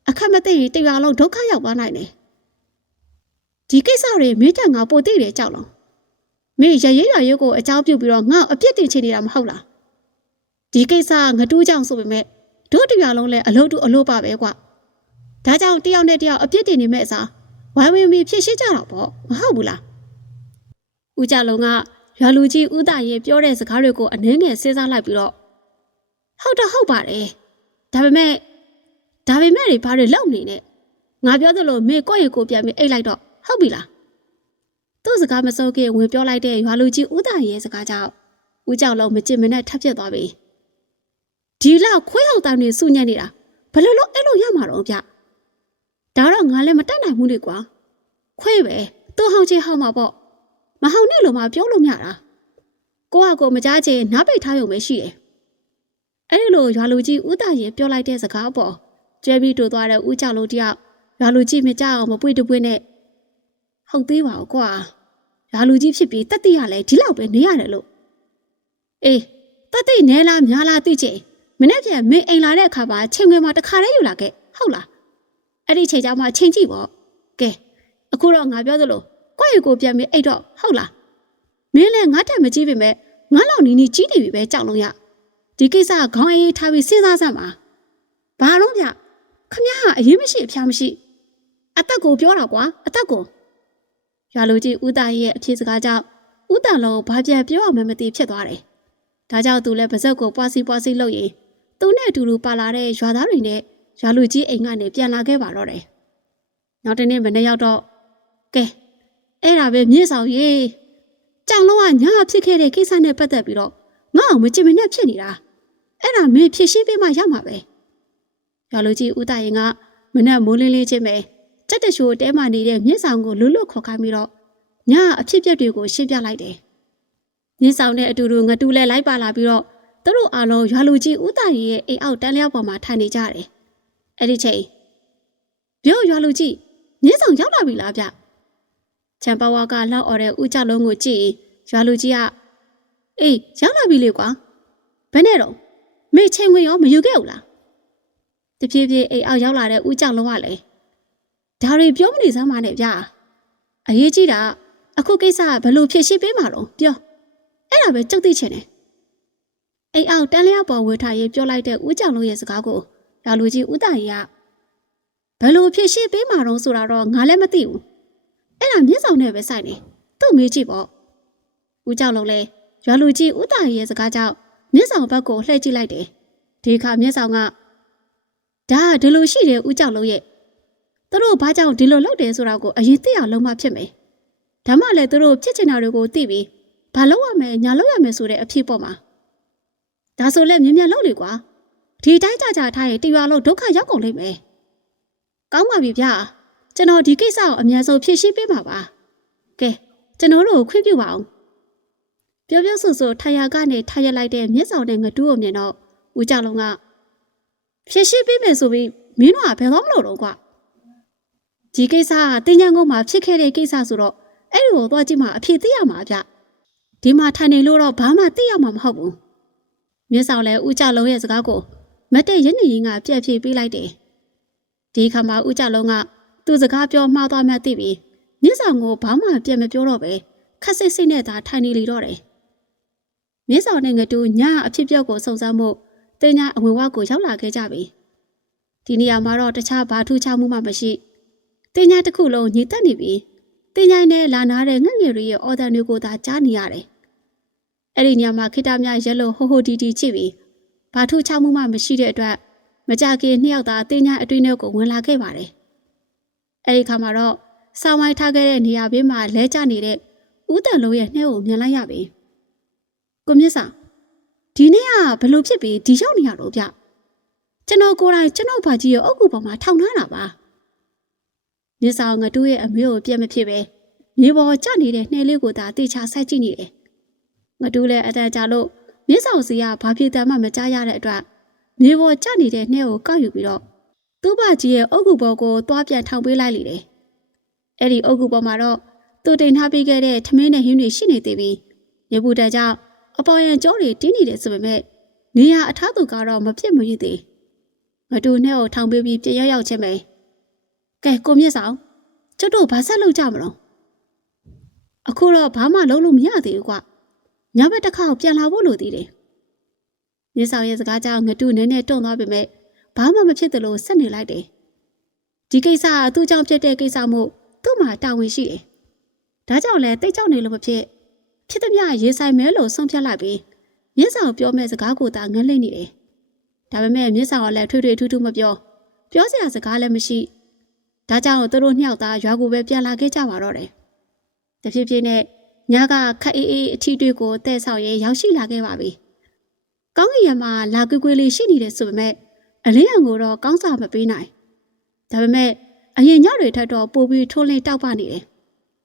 အခက်မသိရင်တရားလုံးဒုက္ခရောက်သွားနိုင်တယ်ဒီကိစ္စတွေမင်းတက်ငါပိုသိတယ်ကြောက်လုံးမင်းရရေးရရေးကိုအကြောင်းပြုပြီးတော့ငါ့အပြစ်တင်ချင်နေတာမဟုတ်လား ဒီကိစ္စငတူးကြောင့်ဆိုပေမဲ့တို့တရားလုံးလည်းအလို့တူအလို့ပါပဲကွာဒါကြောင့်တယောက်နဲ့တယောက်အပြစ်တင်နေမဲ့အစားဝိုင်းဝန်းပြီးဖြစ်ရှိကြတာပေါ့မဟုတ်ဘူးလားဦးကြလုံးကရွာလူကြီးဦးသားရဲ့ပြောတဲ့စကားတွေကိုအနှင်းငယ်စဉ်းစားလိုက်ပြီးတော့ဟုတ်တော့ဟုတ်ပါတယ်ဒါပေမဲ့ဒါပေမဲ့တွေဘာတွေလောက်နေနဲ့ငါပြောသလိုမေကိုယ့်ရေကိုယ်ပြန်ပြီးအိတ်လိုက်တော့ဟုတ်ပြီလားသူ့စကားမစိုးခင်ဝင်ပြောလိုက်တဲ့ရွာလူကြီးဦးသားရဲ့စကားကြောင့်ဦးကြောက်လုံးမကြင်မနဲ့ထပ်ဖြစ်သွားပြီ ဒီလောက်ခွေးဟောက်တောင်နေစုညံ့နေတာဘယ်လိုလုပ်အဲ့လိုရမှာတော့ဗျဒါတော့ငါလည်းမတတ်နိုင်ဘူးလေကွာခွေးပဲသူ့ဟောင်းချင်းဟောင်းမှာပေါ့မဟောင်းနဲ့လို့မှပြောလို့မရတာကိုကကိုမကြားချင်နားပိတ်ထားရုံပဲရှိတယ်အဲ့ဒီလိုရွာလူကြီးဦးသားရင်ပြောလိုက်တဲ့စကားအပေါ်ကျွဲပြီးတူသွားတဲ့ဦးကြောက်လို့တယောက်ရွာလူကြီးမကြောက်အောင်မပွေ့တပွေ့နဲ့ဟုတ်သေးပါဘူးကွာရွာလူကြီးဖြစ်ပြီးတက်တိရလဲဒီလောက်ပဲနေရတယ်လို့အေးတက်တိနဲလားများလားသိချင် မနေ့ပြန်မင်းအိမ်လာတဲ့အခါမှာချိန်ခွင်မှာတခါတည်းယူလာခဲ့ဟုတ်လားအဲ့ဒီချိန်ကျမှချိန်ကြည့်ပေါ့ကဲအခုတော့ငါပြောသလိုကိုယ့်ရေကိုပြန်ပြီးအိတ်တော့ဟုတ်လားမင်းလည်းငါတက်မကြည့်ပေမဲ့ငါလောက်နီးနီးကြီးနေပြီပဲကြောက်လို့ရဒီကိစ္စကခေါင်းအေးထားပြီးစဉ်းစားစမ်းပါဘာလို့ဗျခမရဟာအရင်မရှိအဖျားမရှိအသက်ကိုပြောတာကွာအသက်ကိုရွာလူကြီးဦးသားရဲ့အဖြစ်စကားကြောင့်ဦးတန်လုံးဘာပြန်ပြောအောင်မမသိဖြစ်သွားတယ်ဒါကြောင့်သူလည်းပါဇက်ကိုပွားစီပွားစီလုပ်ရင် သူနဲ့အတူတူပါလာတဲ့ရွာသားတွေနဲ့ရွာလူကြီးအိမ်ကနေပြန်လာခဲ့ပါတော့တယ်နောက်တနေ့မနေ့ရောက်တော့ကဲအဲ့ဒါပဲမြေဆောင်ရေးကြောင်လုံးကညာဖြစ်ခဲ့တဲ့ကိစ္စနဲ့ပတ်သက်ပြီးတော့ငါ့အောင်မချင်မနဲ့ဖြစ်နေတာအဲ့ဒါမင်းဖြစ်ရှင်းပေးမှရမှာပဲရွာလူကြီးဦးတာရင်ကမနဲ့မိုးလင်းလေးချင်းပဲတက်တရှိုးတဲမှနေတဲ့မြေဆောင်ကိုလွတ်လွတ်ခေါ်ခိုင်းပြီးတော့ညာအဖြစ်ပြက်တွေကိုရှင်းပြလိုက်တယ်မြေဆောင်နဲ့အတူတူငတူလဲလိုက်ပါလာပြီးတော့ သူတို့အားလုံးရွာလူကြီးဦးတာရီရဲ့အိမ်အောက်တန်းလျောက်ပေါ်မှာထိုင်နေကြတယ်။အဲ့ဒီချိန်ပြောရွာလူကြီးညင်းဆောင်ရောက်လာပြီလားဗျ။ချန်ပဝါကလောက်អော်တဲ့ဦးကြလုံးကိုကြည့်ရွာလူကြီးကအေးရောက်လာပြီလေကွာ။ဘယ်နဲ့တော့မေချိန်ဝင်ရောမယူခဲ့ဘူးလား။တဖြည်းဖြည်းအိမ်အောက်ရောက်လာတဲ့ဦးကြလုံးကလည်းဒါတွေပြောမနေစမ်းပါနဲ့ဗျာ။အရေးကြီးတာအခုကိစ္စကဘယ်လိုဖြစ်ရှင်းပေးမှာတော့ပြော။အဲ့ဒါပဲကြုတ်သိချင်တယ်။ အိမ်အောင်တန်းလျောက်ပေါ်ဝေထားရေးပြောလိုက်တဲ့ဦးကြောင်လုံးရဲ့စကားကိုရာလူကြီးဦးတာရီကဘယ်လိုဖြစ်ရှင်းပေးမှာတော့ဆိုတာတော့ငါလည်းမသိဘူးအဲ့ဒါမျက်စောင်နဲ့ပဲဆိုင်နေသူ့မေးကြည့်ပေါ့ဦးကြောင်လုံးလဲရွာလူကြီးဦးတာရီရဲ့စကားကြောင့်မျက်စောင်ဘက်ကိုလှည့်ကြည့်လိုက်တယ်ဒီခါမျက်စောင်ကဒါဒီလိုရှိတယ်ဦးကြောင်လုံးရဲ့သူတို့ဘာကြောင့်ဒီလိုလုပ်တယ်ဆိုတာကိုအရင်သိအောင်လုံးမဖြစ်မယ်ဒါမှလည်းသူတို့ဖြစ်ချင်တာတွေကိုသိပြီးဘာလုပ်ရမယ်ညာလုပ်ရမယ်ဆိုတဲ့အဖြစ်ပေါ်မှာ ဒါဆိုလည်းမြင်မြန်လုပ်လေကွာဒီတိုင်းကြကြထားရင်တရွာလုံးဒုက္ခရောက်ကုန်လိမ့်မယ်ကောင်းပါပြီဗျာကျွန်တော်ဒီကိစ္စကိုအများဆုံးဖြေရှင်းပေးမှာပါကဲကျွန်တော်တို့ကိုခွင့်ပြုပါအောင်ပြောပြောဆိုဆိုထာယာကနေထားရလိုက်တဲ့မျက်စောင်နဲ့ငတူးကိုမြင်တော့ဦးကြလုံးကဖြေရှင်းပေးမယ်ဆိုပြီးမင်းတို့ကဘယ်တော့မလို့တော့ကွာဒီကိစ္စကတင်ညာကုန်းမှာဖြစ်ခဲ့တဲ့ကိစ္စဆိုတော့အဲ့ဒီကိုသွားကြည့်မှအဖြေသိရမှာဗျဒီမှာထိုင်နေလို့တော့ဘာမှသိရမှာမဟုတ်ဘူး မျက်စောင်လည်းဦးကြလုံးရဲ့စကားကိုမတ်တဲ့ရင်းနေရင်ကပြက်ဖြေပေးလိုက်တယ်ဒီခါမှာဦးကြလုံးကသူ့စကားပြောမှားသွားမှသိပြီးမျက်စောင်ကိုဘာမှပြက်မပြောတော့ပဲခက်စိတ်စိတ်နဲ့သာထိုင်နေလေတော့တယ်မျက်စောင်နဲ့ငတူညအဖြစ်ပြောက်ကိုစုံစမ်းမှုတင်ညာအဝင်ဝကိုရောက်လာခဲ့ကြပြီဒီနေရာမှာတော့တခြားဘာထူးခြားမှုမှမရှိတင်ညာတစ်ခုလုံးညီတက်နေပြီးတင်ညာနဲ့လာနာတဲ့ငှက်ငယ်တွေရဲ့အော်ဒါမျိုးကိုသာကြားနေရတယ် အဲ့ဒီညမှာခိတမြရဲလို့ဟိုဟိုတီတီချိပြီးဘာထူးခြားမှုမှမရှိတဲ့အတွက်မကြခင်နှစ်ယောက်သာအတင်းညာအတွင်းထဲကိုဝင်လာခဲ့ပါတယ်။အဲဒီခါမှာတော့ဆောင်းဝိုင်းထားခဲ့တဲ့နေရာဘေးမှာလဲကျနေတဲ့ဦးတန်လုံးရဲ့နှဲကိုမြင်လိုက်ရပြီ။ကိုမြင့်ဆောင်ဒီနေ့ကဘလို့ဖြစ်ပြီးဒီရောက်နေရတော့ဗျ။ထကျွန်တော်ကိုယ်တိုင်ကျွန်တော်ဘာကြီးရဲ့အုတ်ကူပေါ်မှာထောင်ထားတာပါမြစ်ဆောင်ငတူးရဲ့အမေကိုပြက်မဖြစ်ပဲမြေပေါ်ကျနေတဲ့နှဲလေးကိုသာတေချာဆိုက်ကြည့်နေတယ် ငတူးလည်းအတန်ကြာလို့မြစ်ဆောင်စီကဘာဖြစ်တယ်မှမကြားရတဲ့အတွက်မြေပေါ်ကျနေတဲ့နှဲကိုကောက်ယူပြီးတော့သူ့ဘာကြီးရဲ့အုတ်ကူပေါ်ကိုသွားပြန်ထောင်ပေးလိုက်လိမ့်တယ်အဲ့ဒီအုတ်ကူပေါ်မှာတော့သူတင်ထားပေးခဲ့တဲ့ထမင်းနဲ့ဟင်းတွေရှိနေသေးပြီးရေပူတန်ကြောင့်အပေါ်ရန်ကြောတွေတင်းနေတယ်ဆိုပေမဲ့နေရအထားသူကတော့မဖြစ်မရသေးငတူနဲ့ကိုထောင်ပေးပြီးပြရောက်ရောက်ချင်းပဲကဲကိုမြင့်ဆောင်ကျုပ်တို့ဘာဆက်လုပ်ကြမလို့အခုတော့ဘာမှလုပ်လို့မရသေးဘူးကွ ညဘက်တစ်ခါကိုပြန်လာဖို့လိုသေးတယ်မြင့်ဆောင်ရဲ့စကားကြောင့်ငတူနည်းနည်းတွန့်သွားပေမဲ့ဘာမှမဖြစ်သလိုဆက်နေလိုက်တယ်ဒီကိစ္စကသူ့ကြောင့်ဖြစ်တဲ့ကိစ္စမို့သူ့မှာတာဝန်ရှိတယ်ဒါကြောင့်လဲတိတ်ကြောက်နေလို့မဖြစ်ဖြစ်သည်မရေးဆိုင်မဲလို့ဆုံးဖြတ်လိုက်ပြီးမြင့်ဆောင်ပြောမဲ့စကားကိုသာငန်းလိမ့်နေတယ်။ဒါပေမဲ့မြင့်ဆောင်ကလည်းထွေထွေထူးထူးမပြောပြောစရာစကားလည်းမရှိ။ဒါကြောင့်သူတို့နှစ်ယောက်သားရွာကိုပဲပြန်လာခဲ့ကြပါတော့တယ်။တဖြည်းဖြည်းနဲ့ ညကခက်အေးအေးအထီးတွေကိုတဲ့ဆောက်ရဲရောက်ရှိလာခဲ့ပါပြီ။ကောင်းကင်ရမှာလာကွေးကွေးလေးရှိနေတယ်ဆိုပေမဲ့အလင်းအံကိုတော့ကောင်းစာမပေးနိုင်။ဒါပေမဲ့အရင်ညတွေထက်တော့ပိုပြီးထိုးလင်းတောက်ပနေတယ်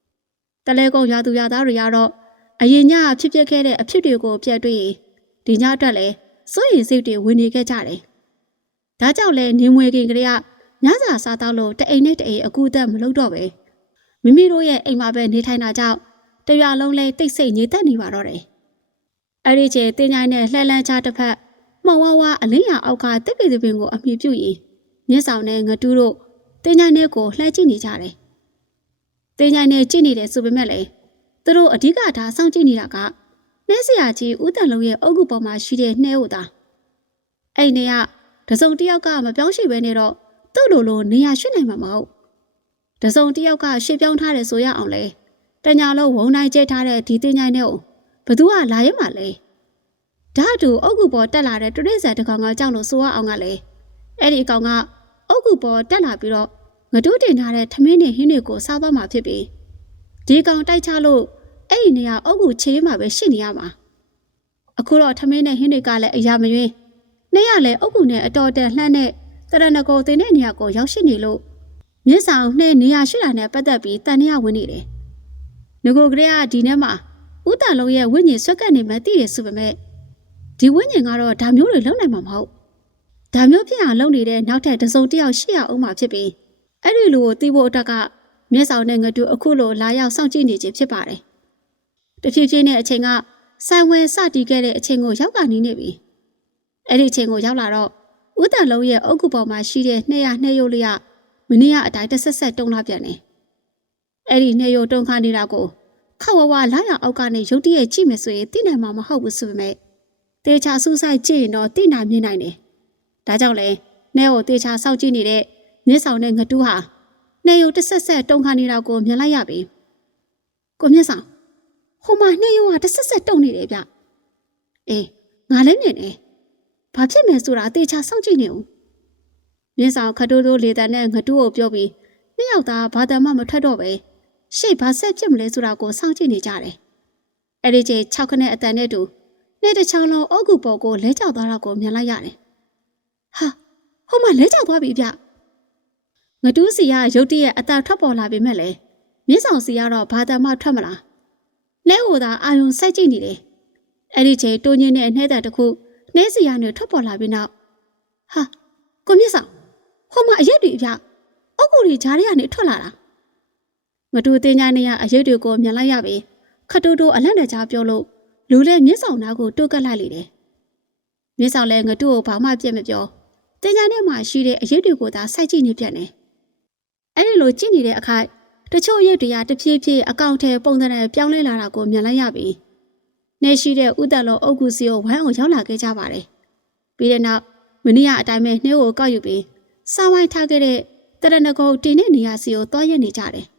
။တလဲကုန်းရွာသူရွာသားတွေကတော့အရင်ညဖြစ်ပျက်ခဲ့တဲ့အဖြစ်တွေကိုပြတ်တွေ့ရင်ဒီညအတွက်လည်းစိုးရိမ်စိတ်တွေဝင်နေခဲ့ကြတယ်။ဒါကြောင့်လဲနေမွေခင်ကလေးကညစာစားတော့လို့တအိမ်နဲ့တအိမ်အကူအသက်မလုပ်တော့ပဲမိမိတို့ရဲ့အိမ်မှာပဲနေထိုင်တာကြောင့် တရွာလုံးလဲတိတ်ဆိတ်ငြိမ်သက်နေပါတော့တယ်။အဲ့ဒီချေတင်းချိုင်းနဲ့လှဲလန်းချတစ်ဖက်မှောင်ဝါးဝါအလင်းရောင်အောက်ကတစ်ပေတစ်ပင်ကိုအမြင်ပြုရင်မြင့်ဆောင်နဲ့ငတူးတို့တင်းချိုင်းနဲ့ကိုလှဲကြည့်နေကြတယ်။တင်းချိုင်းနဲ့ကြည့်နေတယ်ဆိုပေမဲ့လည်းသူတို့အဓိကထားစောင့်ကြည့်နေတာကနှဲဆရာကြီးဦးတန်လုံးရဲ့အုတ်ကူပေါ်မှာရှိတဲ့နှဲဟုတ်တာအဲ့နေကတစုံတစ်ယောက်ကမပြောင်းရှိပဲနေတော့သူ့လိုလိုနေရရွှေ့နိုင်မှာမဟုတ်တစုံတစ်ယောက်ကရှေ့ပြောင်းထားတယ်ဆိုရအောင်လေ တညာလုံးဝုံနိုင်ကျဲထားတဲ့ဒီတင်ញိုင်းနဲ့ကိုဘသူကလာရဲမှာလဲဓာတ်တူအုတ်ကူပေါ်တက်လာတဲ့တရိษံတကောင်ကကြောက်လို့ဆိုရအောင်ကလေအဲ့ဒီအကောင်ကအုတ်ကူပေါ်တက်လာပြီးတော့ငဒုတင်ထားတဲ့ထမင်းနဲ့ဟင်းတွေကိုစားသွားမှာဖြစ်ပြီးဒီကောင်တိုက်ချလို့အဲ့ဒီနေရာအုတ်ကူချေးမှာပဲရှိနေရမှာအခုတော့ထမင်းနဲ့ဟင်းတွေကလည်းအရာမရွေးနှစ်ရလည်းအုတ်ကူနဲ့အတော်တန်လှမ်းတဲ့တရဏဂုံတင်တဲ့နေရာကိုရောက်ရှိနေလို့မြစ်ဆောင်နဲ့နေရာရှိတာနဲ့ပတ်သက်ပြီးတန်နေရဝင်နေတယ် ငကိုကလေးကဒီထဲမှာဥတန်လုံးရဲ့ဝိညာဉ်ဆွက်ကပ်နေမှသိတယ်ဆိုပေမဲ့ဒီဝိညာဉ်ကတော့ဒါမျိုးတွေလုံနိုင်မှာမဟုတ်ဒါမျိုးဖြစ်အောင်လုပ်နေတဲ့နောက်ထပ်တစုံတစ်ယောက်ရှိရအောင်မှာဖြစ်ပြီးအဲ့ဒီလူကိုသိဖို့အတွက်ကမျက်ဆောင်နဲ့ငတူအခုလိုလာရောက်စောင့်ကြည့်နေခြင်းဖြစ်ပါတယ်။တဖြည်းဖြည်းနဲ့အချိန်ကဆိုင်ဝဲစတီးခဲ့တဲ့အချိန်ကိုရောက်လာနေနေပြီ။အဲ့ဒီအချိန်ကိုရောက်လာတော့ဦးတန်လုံးရဲ့အုတ်ကူပေါ်မှာရှိတဲ့နှစ်ရနှစ်ရုပ်လေးကမင်းရအတိုင်းတစ်ဆက်ဆက်တုံလာပြန်တယ်။ အဲ့ဒီနှစ်ရုပ်တုံခါနေတာကိုခဝဝလာရအောက်ကနေရုတ်တရက်ကြည့်မယ်ဆိုရင်သိနိုင်မှာမဟုတ်ဘူးဆိုပေမဲ့တေချာစူးစိုက်ကြည့်ရင်တော့သိနိုင်မြင်နိုင်တယ်။ဒါကြောင့်လဲနဲကိုတေချာစောင့်ကြည့်နေတဲ့မျက်ဆောင်နဲ့ငတူးဟာနှဲယုံတစ်ဆက်ဆက်တုံခါနေတာကိုမြင်လိုက်ရပြီကိုမြင့်ဆောင်ဟိုမှာနှဲယုံကတစ်ဆက်ဆက်တုံနေတယ်ဗျအေးငါလည်းမြင်တယ်ဘာဖြစ်မယ်ဆိုတာအသေးချာစောင့်ကြည့်နေဦးမြင့်ဆောင်ခတိုးတိုးလေတန်နဲ့ငတူးကိုပြောပြီးနှစ်ယောက်သားဘာတမှမထွက်တော့ပဲ ရှေ့ဘာဆက်ဖြစ်မလဲဆိုတာကိုစောင့်ကြည့်နေကြတယ်အဲ့ဒီချိန်6ခနဲ့အတန်နဲ့တူနေ့တစ်ချောင်းလုံးအုတ်ကူပေါ်ကိုလဲကျသွားတာကိုမြင်လိုက်ရတယ်ဟာဟိုမှာလဲကျသွားပြီဗျငတူးစီကရုတ်တရက်အတန်ထွက်ပေါ်လာပေမဲ့လည်းမြင်းဆောင်စီကတော့ဘာတမှထွက်မလားလဲဟိုသာအာယုံစိုက်ကြည့်နေတယ်အဲ့ဒီချိန်တိုးညင်းတဲ့နှဲတဲ့တခုနှဲစီကနေထွက်ပေါ်လာပြီးနောက်ဟာကိုမြင့်ဆောင်ဟိုမှာအရက်တွေအပြအုတ်ကူတွေဂျားတွေကနေထွက်လာတာ ငတူးတင်ညာနေရအရက်တွေကိုမြင်လိုက်ရပြီခတိုးတိုးအလန့်နဲ့ကြားပြောလို့လူလဲမြင့်ဆောင်သားကိုတိုးကပ်လိုက်လေတယ်မြင့်ဆောင်လဲငတူးကိုဘာမှပြက်မပြောတင်ညာနဲ့မှရှိတဲ့အရက်တွေကိုသာစိုက်ကြည့်နေပြန်တယ်အဲ့ဒီလိုကြည့်နေတဲ့အခါတချို့ရုပ်တွေကတဖြည်းဖြည်းအကောင့်ထဲပုံသဏ္ဍာန်ပြောင်းလဲလာတာကိုမြင်လိုက်ရပြီ။နေရှိတဲ့ဥတလုံးအုတ်ကူစီကိုဝိုင်းအောင်ရောက်လာခဲ့ကြပါတယ်။ပြီးတဲ့နောက်မနီးရအတိုင်းပဲနှဲကိုကောက်ယူပြီးစောင်းဝိုင်းထားခဲ့တဲ့တရဏဂုံတင်တဲ့နေရာစီကိုတွားရက်နေကြတယ်။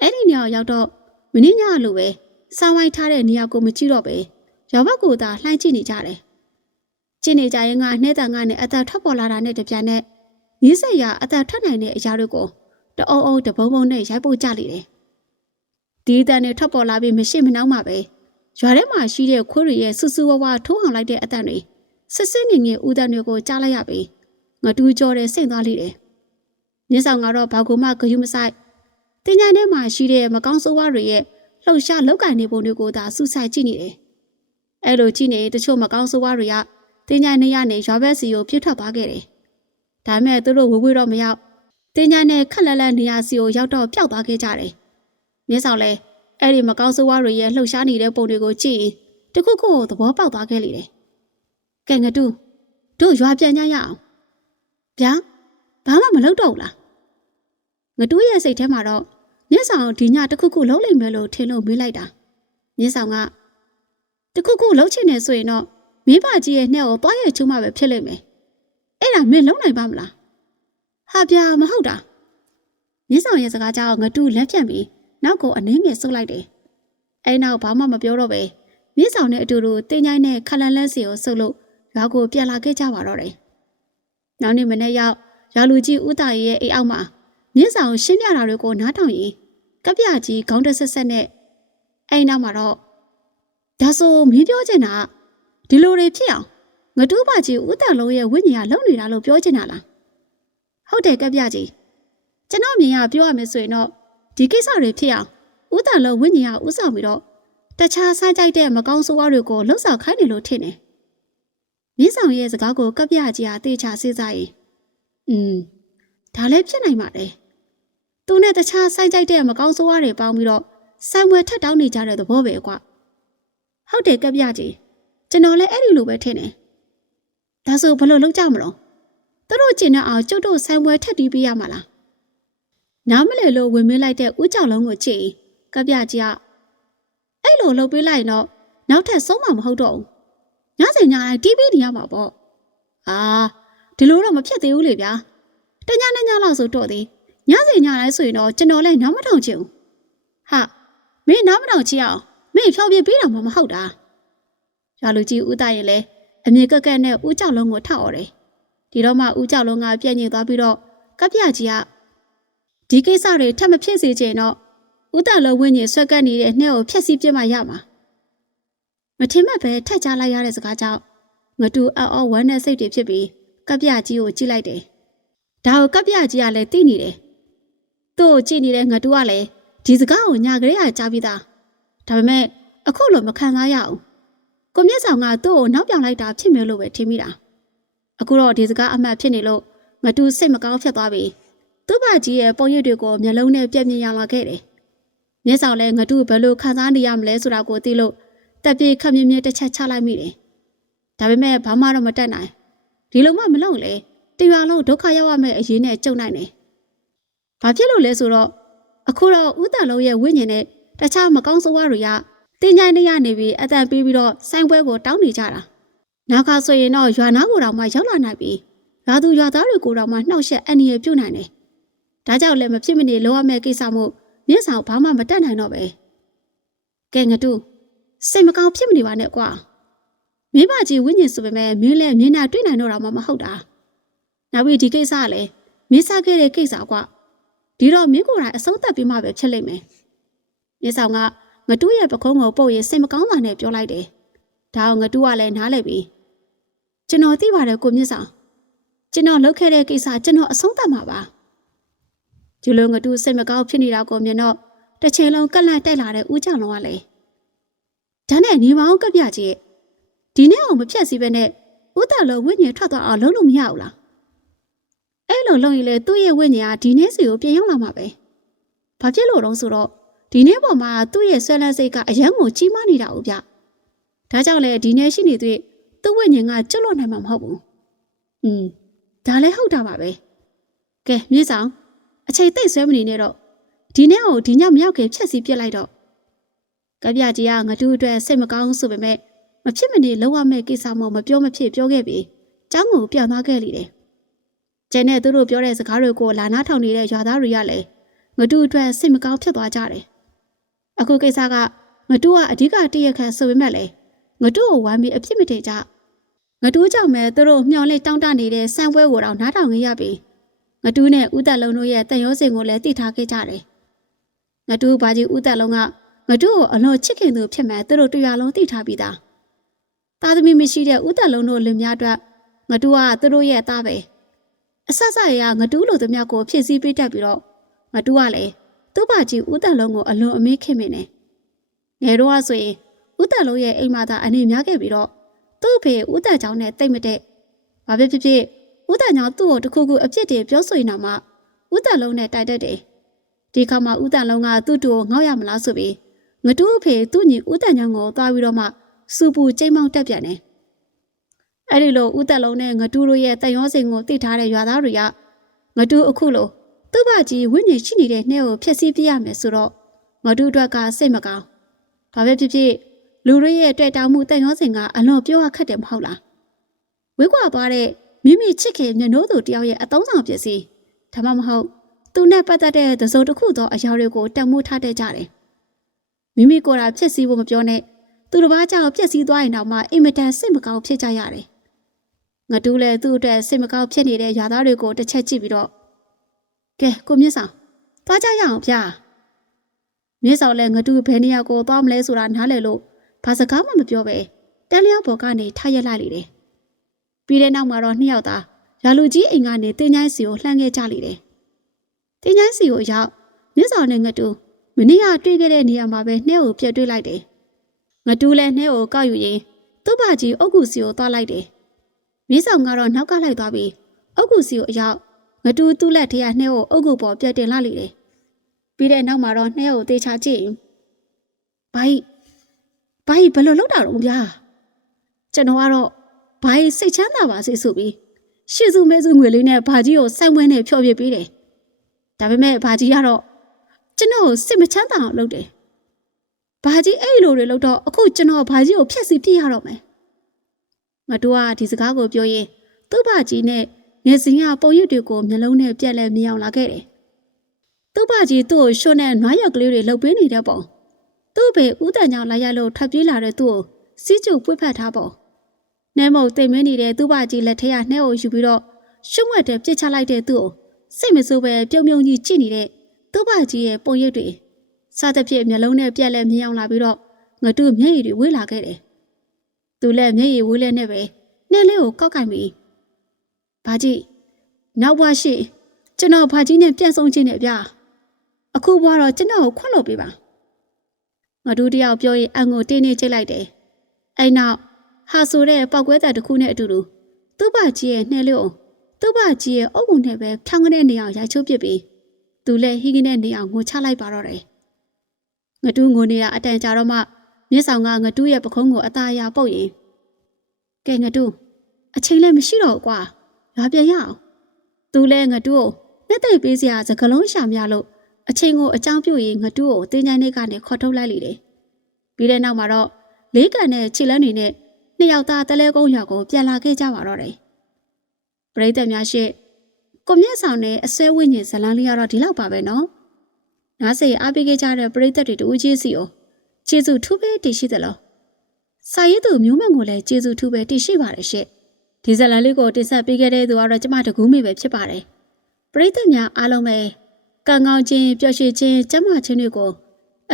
အဲ့ဒီနေရာရောက်တော့မနီးညလိုပဲစောင်းဝိုင်းထားတဲ့နေရာကိုမကြည့်တော့ပဲရောဘက်ကိုသာလှိုင်းကြည့်နေကြတယ်။ကြည့်နေကြရင်ကနှဲတန်ကနဲ့အသက်ထွက်ပေါ်လာတာနဲ့တပြိုင်နက်ရင်းစက်ရအသက်ထွက်နိုင်တဲ့အရာတွေကိုတအုံအုံတဘုံဘုံနဲ့ရိုက်ပုတ်ကြလိမ့်တယ်။ဒီအတန်တွေထွက်ပေါ်လာပြီးမရှိမနှောင်းမှပဲရွာထဲမှာရှိတဲ့ခွေးတွေရဲ့ဆူဆူဝါးဝါထိုးအောင်လိုက်တဲ့အတန်တွေစစ်စစ်ငင်ငင်ဦးတန်တွေကိုကြားလိုက်ရပြီးငတူကြော်တဲ့စိတ်သွားလိတယ်မြင်းဆောင်ကတော့ဘာကူမှဂယုမဆိုင် တင်ညာထဲမှာရှိတဲ့မကောင်းဆိုးဝါးတွေရဲ့လှုပ်ရှားလောက်ကန်နေပုံတွေကိုသာစူးစိုက်ကြည့်နေတယ်အဲ့လိုကြည့်နေတချို့မကောင်းဆိုးဝါးတွေကတင်ညာနေရနေရွာဘက်စီကိုပြစ်ထွက်သွားခဲ့တယ်ဒါပေမဲ့သူတို့ဝေဝေတော့မရောက်တင်ညာနဲ့ခက်လက်လက်နေရာစီကိုရောက်တော့ပျောက်သွားခဲ့ကြတယ်မြင်းဆောင်လည်းအဲ့ဒီမကောင်းဆိုးဝါးတွေရဲ့လှုပ်ရှားနေတဲ့ပုံတွေကိုကြည့်ရင်တခုခုကိုသဘောပေါက်သွားခဲ့လေတယ်ကဲငတူတို့ရွာပြန်ကြရအောင်ဗျာဘာမှမလုပ်တော့ဘူးလားငတူးရဲ့စိတ်ထဲမှာတော့ မြင့်ဆောင်ဒီညတစ်ခုခုလုံးလိမ့်မယ်လို့ထင်လို့မေးလိုက်တာမြင့်ဆောင်ကတစ်ခုခုလုံးချင်နေဆိုရင်တော့မင်းပါကြီးရဲ့နှဲ့ကိုတွားရဲ့ချုံမှပဲဖြစ်လိမ့်မယ်အဲ့ဒါမင်းလုံးနိုင်ပါမလားဟာဗျာမဟုတ်တာမြင့်ဆောင်ရဲ့စကားကြောင့်ငတူးလက်ဖြန့်ပြီးနောက်ကိုအနှင်းငယ်ဆုပ်လိုက်တယ်အဲ့နောက်ဘာမှမပြောတော့ပဲမြင့်ဆောင်နဲ့အတူတူတင်းချိုင်းနဲ့ခလန်လန်းစီကိုဆုပ်လို့ရွာကိုပြန်လာခဲ့ကြပါတော့တယ်နောက်နေ့မနေ့ရောက်ရွာလူကြီးဦးတာရဲ့အိမ်အောက်မှာ မြင့်ဆောင်ရှင်းပြတာတွေကိုနားထောင်ရင်ကပြကြီးခေါင်းတဆက်ဆက်နဲ့အဲ့နောက်မှာတော့ဒါဆိုမင်းပြောချင်တာကဒီလိုတွေဖြစ်အောင်ငတူးပါကြီးဦးတန်လုံးရဲ့ဝိညာဉ်ကလုံနေတာလို့ပြောချင်တာလားဟုတ်တယ်ကပြကြီးကျွန်တော်မြင်ရပြောရမယ်ဆိုရင်တော့ဒီကိစ္စတွေဖြစ်အောင်ဦးတန်လုံးဝိညာဉ်ကဥဆောင်ပြီးတော့တခြားဆိုင်ကြိုက်တဲ့မကောင်းဆိုးဝါးတွေကိုလှုပ်ဆောင်ခိုင်းနေလို့ထင်တယ်မြင်းဆောင်ရဲ့စကားကိုကပြကြီးအားတေချာစေးစားရင်อืมဒါလည်းဖြစ်နိုင်ပါတယ် သူနဲ့တခြားဆိုင်ကြိုက်တဲ့မကောင်းဆိုးဝါးတွေပေါင်းပြီးတော့ဆိုင်ဝယ်ထက်တောင်းနေကြတဲ့သဘောပဲကွာဟုတ်တယ်ကပြကြီးကျွန်တော်လည်းအဲ့ဒီလိုပဲထင်တယ်ဒါဆိုဘယ်လိုလုပ်ကြမလို့သူတို့ကျင်တဲ့အောင်ကျုပ်တို့ဆိုင်ဝယ်ထက်တီးပေးရမှာလားနားမလဲလို့ဝင်မင်းလိုက်တဲ့ဦးကြောင်လုံးကိုကြည့်ကပြကြီးကအဲ့လိုလုပ်ပေးလိုက်ရင်တော့နောက်ထပ်ဆုံးမှာမဟုတ်တော့ဘူးညစဉ်ညတိုင်းတီးပေးနေရမှာပေါ့အာဒီလိုတော့မဖြစ်သေးဘူးလေဗျာတညနဲ့ညလောက်ဆိုတော့သေး ညစဉ်ညတိုင်းဆိုရင်တော့ကျွန်တော်လည်းနားမထောင်ချင်ဘူးဟာမင်းနားမထောင်ချင်အောင်မင်းဖြောင်းပြပေးတာမှမဟုတ်တာရွာလူကြီးဦးသားရင်လည်းအမြေကက်ကက်နဲ့ဦးကြောက်လုံးကိုထောက်អော်တယ်ဒီတော့မှဦးကြောက်လုံးကပြည့်ညင်သွားပြီးတော့ကပ်ပြကြီးကဒီကိစ္စတွေထပ်မဖြစ်စေချင်တော့ဦးတန်လုံးဝင်းကြီးဆွက်ကပ်နေတဲ့နှဲ့ကိုဖျက်ဆီးပြစ်မှရမှာမထင်မှတ်ပဲထက်ချလိုက်ရတဲ့စကားကြောင့်ငတူအော်အော်ဝမ်းနဲ့စိတ်တွေဖြစ်ပြီးကပ်ပြကြီးကိုကြည့်လိုက်တယ်ဒါကိုကပ်ပြကြီးကလည်းသိနေတယ် သူ့ကိုကြည့်နေတဲ့ငတူကလည်းဒီစကားကိုညာကလေးကကြားပြီးသားဒါပေမဲ့အခုလိုမခံစားရအောင်ကိုမျက်ဆောင်ကသူ့ကိုနောက်ပြောင်လိုက်တာဖြစ်မျိုးလို့ပဲထင်မိတာအခုတော့ဒီစကားအမှတ်ဖြစ်နေလို့ငတူစိတ်မကောင်းဖြစ်သွားပြီသူ့ဘာကြီးရဲ့ပုံရိပ်တွေကိုမျက်လုံးနဲ့ပြက်မြင်ရလာခဲ့တယ်မျက်ဆောင်လဲငတူဘယ်လိုခံစားနေရမလဲဆိုတာကိုသိလို့တက်ပြေခက်မြင်မြင်တစ်ချက်ချလိုက်မိတယ်ဒါပေမဲ့ဘာမှတော့မတတ်နိုင်ဒီလိုမှမလုပ်လေတရွာလုံးဒုက္ခရောက်ရမယ့်အရေးနဲ့ကြုံနိုင်တယ် ဘာဖြစ်လို့လဲဆိုတော့အခုတော့ဦးတန်လုံးရဲ့ဝိညာဉ်နဲ့တခြားမကောင်းဆိုးဝါးတွေကတင်ញိုင်းနေရနေပြီးအတန်ပေးပြီးတော့ဆိုင်ပွဲကိုတောင်းနေကြတာနောက်ခါဆိုရင်တော့ရွာနာကိုတောင်မှရောက်လာနိုင်ပြီရွာသူရွာသားတွေကိုတောင်မှနှောက်ယှက်အန္တရာယ်ပြုတ်နိုင်တယ်ဒါကြောင့်လည်းမဖြစ်မနေလောရမယ့်ကိစ္စမို့မြင့်ဆောင်ဘာမှမတတ်နိုင်တော့ပဲကဲငတူစိတ်မကောင်းဖြစ်မနေပါနဲ့ကွာမင်းမကြီးဝိညာဉ်ဆိုပေမဲ့မင်းလည်းမျက်နှာတွေ့နိုင်တော့တာမှမဟုတ်တာနောက်ပြီးဒီကိစ္စကလည်းမင်းစားခဲ့တဲ့ကိစ္စကွာ ဒီတော့မင်းကိုယ်တိုင်အဆုံးသတ်ပြီးမှပဲဖြစ်လိမ့်မယ်မြင့်ဆောင်ကငတူးရဲ့ပကုံးကိုပုတ်ရင်စိတ်မကောင်းတာနဲ့ပြောလိုက်တယ်ဒါအောင်ငတူးကလည်းနားလည်ပြီကျွန်တော်သိပါတယ်ကိုမြင့်ဆောင်ကျွန်တော်လုပ်ခဲ့တဲ့ကိစ္စကျွန်တော်အဆုံးသတ်မှာပါဒီလိုငတူးစိတ်မကောင်းဖြစ်နေတာကိုမြင်တော့တစ်ချိန်လုံးကက်လန့်တိုက်လာတဲ့ဦးကြောင်လုံးကလည်းဒါနဲ့နေမအောင်ကပြကြီးဒီနေ့အောင်မဖြတ်စည်းပဲနဲ့ဦးတာလုံးဝိညာဉ်ထွက်သွားအောင်လုပ်လို့မရဘူးလား အဲ့လိုလုပ်ရင်လေသူ့ရဲ့ဝိညာဉ်ကဒီနေ့စီကိုပြန်ရောက်လာမှာပဲဘာဖြစ်လို့တော့ဆိုတော့ဒီနေ့ပေါ်မှာသူ့ရဲ့ဆွဲလန်းစိတ်ကအယံကိုကြီးမားနေတာ ਉ ဗျဒါကြောင့်လေဒီနေ့ရှိနေသွေးသူ့ဝိညာဉ်ကကျွတ်လွတ်နိုင်မှာမဟုတ်ဘူးอืมဒါလည်းဟုတ်တာပါပဲကဲမြေဆောင်အချိန်သိပ်ဆွဲမနေနဲ့တော့ဒီနေ့ကိုဒီညမရောက်ခင်ဖြတ်စီပြစ်လိုက်တော့ကပြကြီးကငတူအတွက်စိတ်မကောင်းဆိုပေမဲ့မဖြစ်မနေလုံးဝမဲ့ကိစ္စမို့မပြောမဖြစ်ပြောခဲ့ပြီးကျောင်းကိုပြန်သွားခဲ့လိတယ် ကျန်တဲ့သူတို့ပြောတဲ့စကားတွေကိုလာနာထောင်နေတဲ့ရွာသားတွေကလည်းငတူအတွက်စိတ်မကောင်းဖြစ်သွားကြတယ်အခုကိစ္စကငတူကအဓိကတည့်ရခန့်ဆိုပေမဲ့လေငတူကိုဝမ်းပြီးအဖြစ်မတည်ကြငတူကြောင့်ပဲသူတို့မျော်လင့်တောင်းတနေတဲ့စံပွဲကိုတော့နားထောင်နေရပြီငတူနဲ့ဦးသက်လုံးတို့ရဲ့တန်ရုံးစင်ကိုလည်းတည်ထားခဲ့ကြတယ်ငတူဘာကြီးဦးသက်လုံးကငတူကိုအလွန်ချစ်ခင်သူဖြစ်မှသူတို့တရားလုံးတည်ထားပြီးသားသားသမီးမရှိတဲ့ဦးသက်လုံးတို့လင်များအတွက်ငတူကသူတို့ရဲ့သားပဲ အဆဆရငတူးလိုသူများကိုဖြည့်ဆည်းပေးတတ်ပြီးတော့ငတူးကလည်းသူ့ဘာကြီးဦးတန်လုံးကိုအလွန်အမင်းခင်မင်းနေငယ်တော့ဆိုရင်ဦးတန်လုံးရဲ့အိမ်မသာအနေများခဲ့ပြီးတော့သူ့အဖေဦးတန်ချောင်းနဲ့တိတ်မတဲ့ဘာဖြစ်ဖြစ်ဖြစ်ဦးတန်ချောင်းသူ့ကိုတခုခုအပြစ်တွေပြောဆိုရင်တော့မှဦးတန်လုံးနဲ့တိုက်တတ်တယ်ဒီခါမှာဦးတန်လုံးကသူ့တူကိုငေါ့ရမလားဆိုပြီးငတူးအဖေသူ့ညီဦးတန်ချောင်းကိုသွားပြီးတော့မှစူပူချိန်မောင်းတက်ပြန်တယ် အဲ့ဒီလိုဦးတက်လုံးနဲ့ငတူးတို့ရဲ့တန်ရောစင်ကိုတိထားတဲ့ရွာသားတွေကငတူးအခုလိုသူ့ဘကြီးဝိညာဉ်ရှိနေတဲ့နှဲကိုဖျက်ဆီးပြရမယ်ဆိုတော့ငတူးအတွက်ကစိတ်မကောင်းဘာပဲဖြစ်ဖြစ်လူတွေရဲ့တွေ့တာမှုတန်ရောစင်ကအလွန်ပြောရခက်တယ်မဟုတ်လားဝေးကွာသွားတဲ့မိမိချစ်ခင်မျက်နှိုးသူတယောက်ရဲ့အတုံးဆောင်ပစ္စည်းဒါမှမဟုတ်သူနဲ့ပတ်သက်တဲ့သစုံတစ်ခုသောအရာတွေကိုတန်မိုးထားတတ်ကြတယ်မိမိကိုယ်တိုင်ဖြစ်စည်းဖို့မပြောနဲ့သူတစ်ပါးကြောင့်ဖြစ်စည်းသွားရင်တော့မှအင်မတန်စိတ်မကောင်းဖြစ်ကြရတယ် ငတူးလည်းသူ့အတွက်စိတ်မကောင်းဖြစ်နေတဲ့ຢာသားတွေကိုတစ်ချက်ကြည့်ပြီးတော့ကဲကိုမြင့်ဆောင်သွားကြရအောင်ဗျာမြင့်ဆောင်လည်းငတူးဘယ်နေရာကိုသွားမလဲဆိုတာနားလည်လို့ဘာစကားမှမပြောပဲတန်လျောက်ဘော်ကနေထားရက်လိုက်လေတယ်ပြီးတဲ့နောက်မှာတော့နှစ်ယောက်သားရာလူကြီးအိမ်ကနေတင်းချိုင်းစီကိုလှမ်းခဲ့ကြလေတယ်တင်းချိုင်းစီကိုရောက်မြင့်ဆောင်နဲ့ငတူးမနေ့ကတွေ့ခဲ့တဲ့နေရာမှာပဲနှဲကိုပြတ်တွေ့လိုက်တယ်ငတူးလည်းနှဲကိုကောက်ယူရင်သူ့ဘာကြီးအုတ်ကူစီကိုသွားလိုက်တယ် မြင့်ဆောင်ကတော့နောက်ကလိုက်သွားပြီးအုတ်ကူစီကိုအရောက်ငတူးသူ့လက်ထဲကနှဲကိုအုတ်ကူပေါ်ပြတ်တင်လာလေတယ်ပြီးတဲ့နောက်မှာတော့နှဲကိုတေချာကြည့်ရင်ဘိုင်းဘိုင်းဘယ်လိုလုပ်တာတော့ဗျာကျွန်တော်ကတော့ဘိုင်းစိတ်ချမ်းသာပါစေဆိုပြီးရှေ့စုမဲစုငွေလေးနဲ့ဘာကြီးကိုစိုက်ဝဲနဲ့ဖျော်ပြပေးတယ်ဒါပေမဲ့ဘာကြီးကတော့ကျွန်တော်ကိုစိတ်မချမ်းသာအောင်လုပ်တယ်ဘာကြီးအဲ့လိုတွေလုပ်တော့အခုကျွန်တော်ဘာကြီးကိုဖျက်ဆီးပြစ်ရတော့မယ် ငါတို့ကဒီစကားကိုပြောရင်သူ့ဘာကြီးနဲ့ငယ်စဉ်ကပုံရိပ်တွေကိုမျက်လုံးနဲ့ပြက်လဲမြင်အောင်လာခဲ့တယ်သူ့ဘာကြီးသူ့ကိုရှုံးနဲ့နွားရောက်ကလေးတွေလှုပ်ပေးနေတဲ့ပုံသူ့ဘေဦးတန်ကြောင့်လာရလို့ထပ်ပြေးလာတဲ့သူ့ကိုစီးကျုပ်ပွေ့ဖက်ထားပုံနှဲမုတ်တိမ်မင်းနေတဲ့သူ့ဘာကြီးလက်ထက်ကနှဲကိုယူပြီးတော့ရှုံးဝက်တဲ့ပြစ်ချလိုက်တဲ့သူ့ကိုစိတ်မဆိုးပဲပြုံပြုံကြီးကြည့်နေတဲ့သူ့ဘာကြီးရဲ့ပုံရိပ်တွေစားတဲ့ဖြစ်မျက်လုံးနဲ့ပြက်လဲမြင်အောင်လာပြီးတော့ငတူမျက်ရည်တွေဝေးလာခဲ့တယ် သူလည်းမျက်ရည်ဝေးလဲနဲ့ပဲနှဲလေးကိုကောက်ကင်ပြီးဘာကြီးနောက်ဘွားရှိကျွန်တော်ဘာကြီးနဲ့ပြန်ဆုံးချင်းနဲ့ဗျာအခုဘွားတော့ကျွန်တော်ကိုခွန့်လို့ပေးပါငါတို့တယောက်ပြောရင်အန်ကိုတင်းနေချိတ်လိုက်တယ်အဲ့နောက်ဟာဆိုတဲ့ပောက်ကွဲတဲ့တစ်ခုနဲ့အတူတူသူ့ဘကြီးရဲ့နှဲလေးကိုသူ့ဘကြီးရဲ့အုပ်ပုံနဲ့ပဲဖြောင်းကနေနေအောင်ရိုက်ချိုးပစ်ပြီးသူလည်းဟိကနဲ့နေအောင်ငိုချလိုက်ပါတော့တယ်ငတူးငိုနေတာအတန်ကြာတော့မှ မြစ်ဆောင်ကငတူးရဲ့ပခုံးကိုအသားအရပုတ်ရင်ကဲငတူးအချိန်လည်းမရှိတော့ဘူးကွာရွာပြန်ရအောင်သူလည်းငတူးကိုနှစ်သိပ်ပေးစရာစကလုံးရှာများလို့အချိန်ကိုအကြောင်းပြုရင်ငတူးကိုတင်းချိုင်းလေးကနေခေါ်ထုတ်လိုက်လေတယ်ပြီးတဲ့နောက်မှာတော့လေးကန်နဲ့ခြေလန်းတွေနဲ့နှစ်ယောက်သားတလဲကုန်းရွာကိုပြန်လာခဲ့ကြပါတော့တယ်ပရိသတ်များရှေ့ကိုမြင့်ဆောင်နဲ့အစွဲဝိညာဉ်ဇလန်းလေးကတော့ဒီလောက်ပါပဲနော်။နားစေအားပေးခဲ့ကြတဲ့ပရိသတ်တွေတူကြီးစီကို ကျေးဇူးထူးပဲတည်ရှိသလား။စာရေးသူမျိုးမန်ကိုလည်းကျေးဇူးထူးပဲတည်ရှိပါတယ်ရှင့်။ဒီဇလန်းလေးကိုတင်ဆက်ပေးခဲ့တဲ့သူကတော့ကျမတကူးမိပဲဖြစ်ပါတယ်။ပရိသတ်များအားလုံးပဲကံကောင်းခြင်းပျော်ရွှင်ခြင်းကျမ်းမာခြင်းတွေကို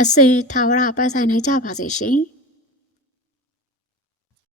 အစိမ်းထာဝရပိုင်ဆိုင်နိုင်ကြပါစေရှင်။